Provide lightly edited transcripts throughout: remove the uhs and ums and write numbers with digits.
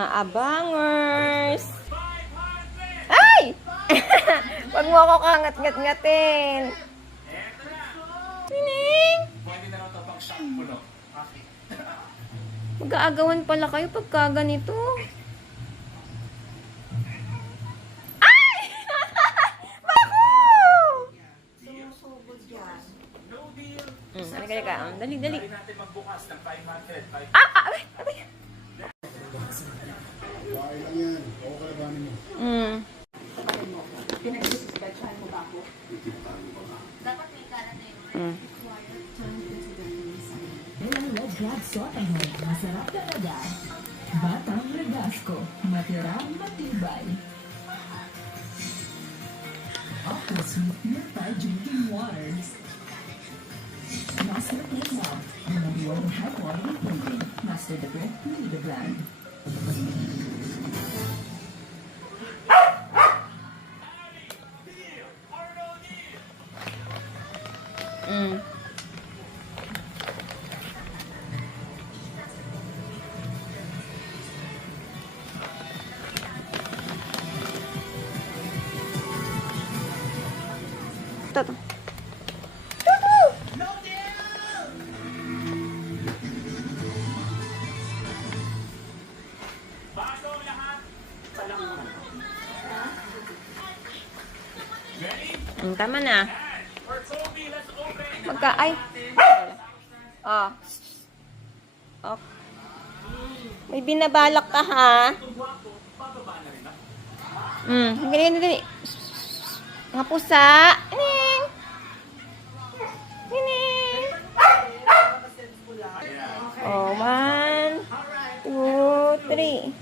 mga abangers. Ay! Wag mo ako kangat-ngat-ngatin. Tining! Mag-aagawan pala kayo pagka ganito. Ay! Bako! Halika. Dali. Abay. Pinag-dispatchahan mo ba ako? Dapat may kalat na yun. Red Crab Sotanghon, masarap talaga. Batang Regasco, matirang matibay. Aqua Sweet Purified Drinking Water. Master Clean Love, ang nabuwang high quality protein. Master the brand, Pili the brand. Ito. Tama na. Ay. Oh. May binabalak ka, ha? Dali. Mga pusa. Nining. Oh, 1, 2, 3.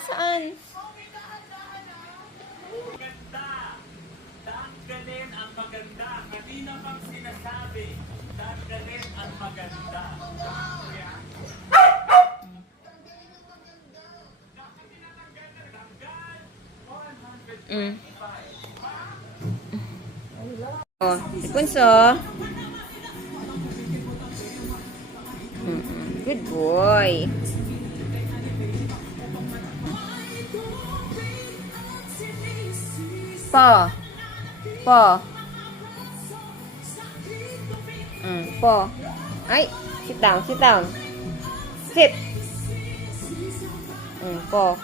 Saan? Tanggalin ang maganda. Kanina pang sinasabi. Tanggalin ang maganda. Oh, si Punso. Good boy. Po. Ay, sit down. Sit. Po.